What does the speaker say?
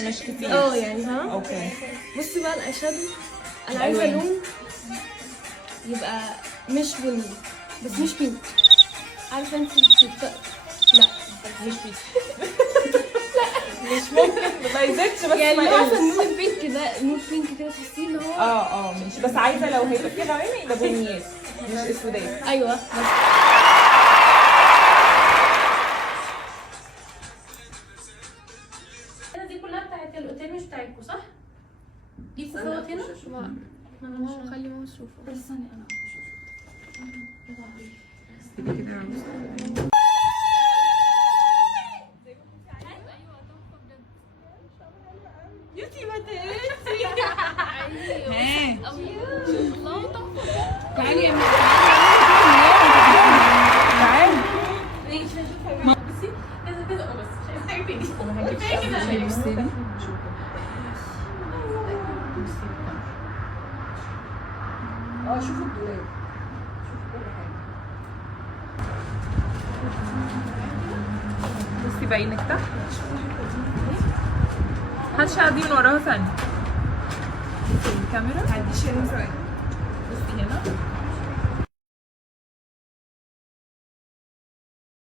مش كتير. يعني فاهمة. اوكي. بصي بقى الاي شادو، انا عايزة الألوان. لون يبقى مش بني بس مش بينك. عارفة انت لا مش بيك. مش ممكن ما يزيدش بس يعني ما عارفة يقلش. النور البينك ده، نور بينك كده تحسيه اللي هو ماشي، بس عايزه لو هيبقى فيه غوامق يبقى بنيات مش اسودات. ايوه بس دي كلها بتاعت الاوتيل مش بتاعتكم صح؟ دي فوق هنا؟ انا مش هخلي ماما تشوفه. بس ثانية انا يوتي ما تقلقي. الله تحفة. تعالي يا تعالي. ماشي هشوفها. بصي كذا كذا بس مش عايزة حاجة تاني. كفاية كده. شوفوا الدولاب، شوفوا كل حاجه. بصي باينك تحت. هاتش قاعدين من وراها ثانيه. بصي الكاميرا. هديش هنا ثواني. بصي هنا